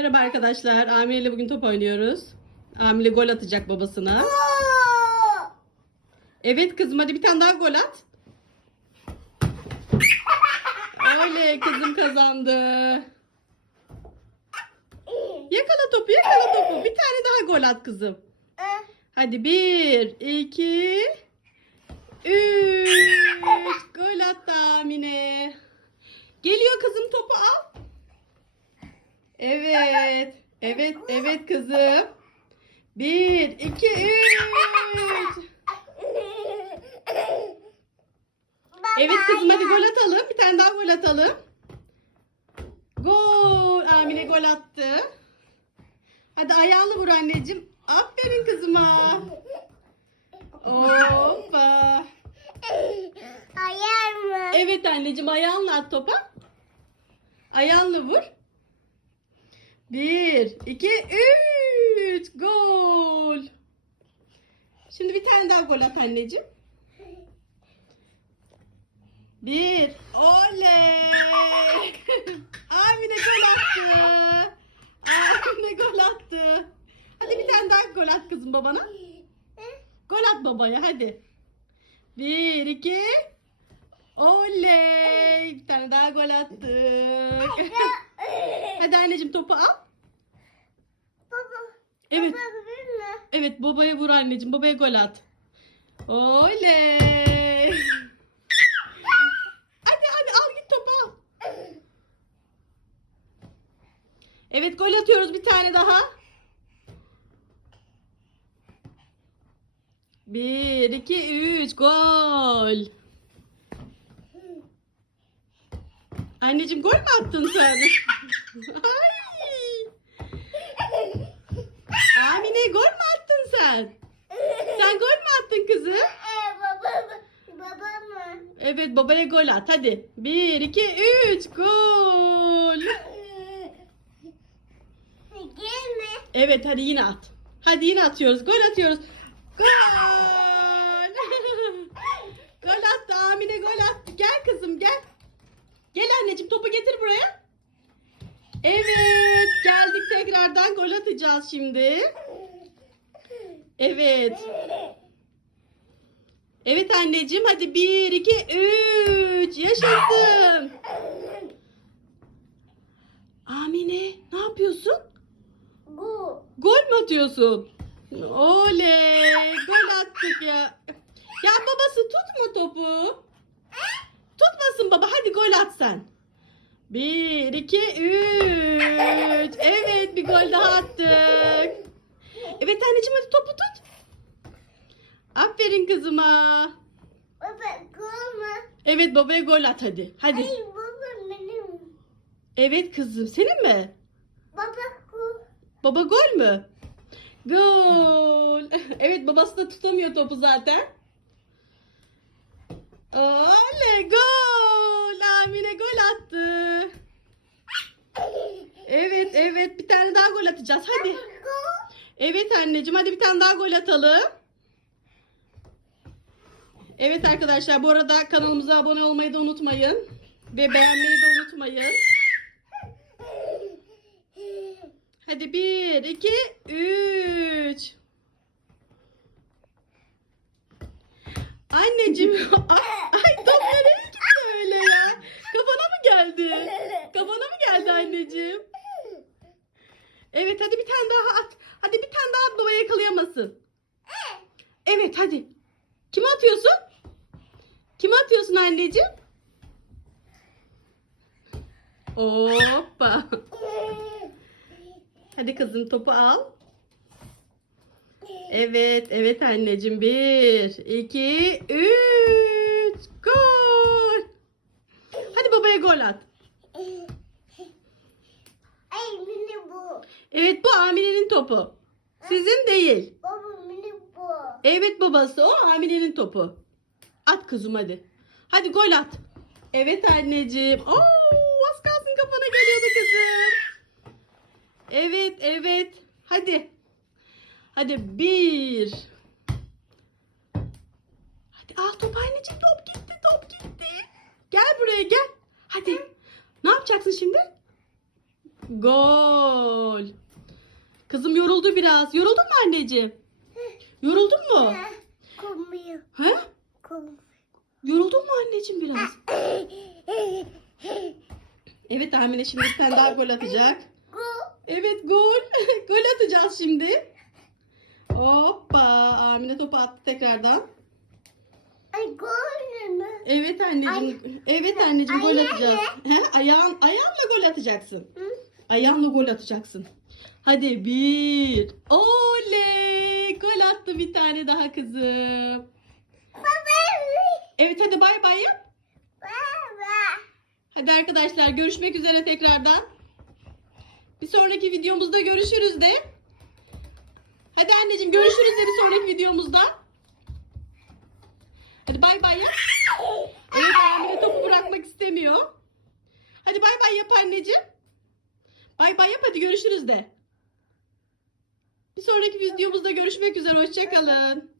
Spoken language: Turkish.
Merhaba arkadaşlar. Amile ile bugün top oynuyoruz. Amile gol atacak babasına. Evet kızım hadi bir tane daha gol at. Oley kızım kazandı. Yakala topu yakala topu. Bir tane daha gol at kızım. Hadi bir, iki, üç. Gol attı Amine. Geliyor kızım topu al. Evet. Evet, evet kızım. Bir, iki, üç. Evet kızım hadi gol atalım. Bir tane daha gol atalım. Gol. Amine gol attı. Hadi ayağını vur anneciğim. Aferin kızıma. Hoppa. Hayal mı? Evet anneciğim ayağınla at topa. Ayağınla vur. Bir, iki, üç. Gol. Şimdi bir tane daha gol at anneciğim. Bir. Oley. Amine gol attı. Amine gol attı. Hadi bir tane daha gol at kızım babana. Gol at babaya hadi. Bir, iki. Oley. Bir tane daha gol attık. Hadi anneciğim topu al. Baba. Evet. Baba? Evet babaya vur anneciğim. Babaya gol at. Oley. Hadi hadi al git topu al. Evet gol atıyoruz bir tane daha. Bir, iki, üç, gol. Anneciğim gol mü attın sen? Amine gol mü attın sen? Sen gol mü attın kızım? Evet babaya gol at hadi. Bir, iki, üç, gol. Gel mi? Evet hadi yine at. Hadi yine atıyoruz. Gol atıyoruz. Gol. gol attı Amine gol attı. Gel kızım gel. Gel anneciğim topu getir buraya. Evet geldik tekrardan gol atacağız şimdi. Evet. Evet anneciğim hadi bir iki üç yaşasın. Amine ne yapıyorsun? Bu. Gol mü atıyorsun? Oley! Gol attık ya. Ya babası tutma topu. Tutmasın baba. Hadi gol at sen. Bir, iki, üç. Evet bir gol daha attık. Evet anneciğim hadi topu tut. Aferin kızıma. Baba gol mu? Evet babaya gol at hadi. Hadi. Hayır baba benim. Evet kızım. Senin mi? Baba gol. Baba gol mü? Gol. Evet babası da tutamıyor topu zaten. Oley gol. Amine gol attı. Evet evet bir tane daha gol atacağız. Hadi. Evet anneciğim hadi bir tane daha gol atalım. Evet arkadaşlar bu arada kanalımıza abone olmayı da unutmayın. Ve beğenmeyi de unutmayın. Hadi bir, iki, üç. Anneciğim, ay, ay top nereye gitti öyle ya? Kafana mı geldi? Kafana mı geldi anneciğim? Evet hadi bir tane daha at. Hadi bir tane daha at baba yakalayamasın. Evet hadi. Kime atıyorsun? Kime atıyorsun anneciğim? Hoppa. Hadi kızım topu al. Evet, evet anneciğim. Bir, iki, üç. Gol. Hadi babaya gol at. Ay mini bu. Evet bu Amine'nin topu. Sizin değil. Baba mini bu. Evet babası o Amine'nin topu. At kızım hadi. Hadi gol at. Evet anneciğim. Oo, az kalsın kafana geliyordu kızım. Evet evet. Hadi. Hadi bir. Hadi al top anneciğim top gitti top gitti. Gel buraya gel. Hadi. Ne yapacaksın şimdi? Gol. Kızım yoruldu biraz. Yoruldun mu anneciğim? Yoruldun mu? Komuyor. He? Komuyor. Yoruldun mu anneciğim biraz? Evet Amine şimdi bir tane daha gol atacak. Evet gol. gol atacağız şimdi. Hoppa. Amine topu attı tekrardan. Ay gol mü? Evet anneciğim. Evet anneciğim gol atacağız. He? Ayağın, ayağınla gol atacaksın. Hı? Ayağınla gol atacaksın. Hadi bir. Oley. Gol attı bir tane daha kızım. Baba. Evet hadi bay bay yap. Hadi arkadaşlar görüşmek üzere tekrardan. Bir sonraki videomuzda görüşürüz de. Hadi anneciğim görüşürüz de bir sonraki videomuzda. Hadi bay bay yap. Evet Amine topu bırakmak istemiyor. Hadi bay bay yap anneciğim. Bay bay yap hadi görüşürüz de. Bir sonraki videomuzda görüşmek üzere hoşçakalın.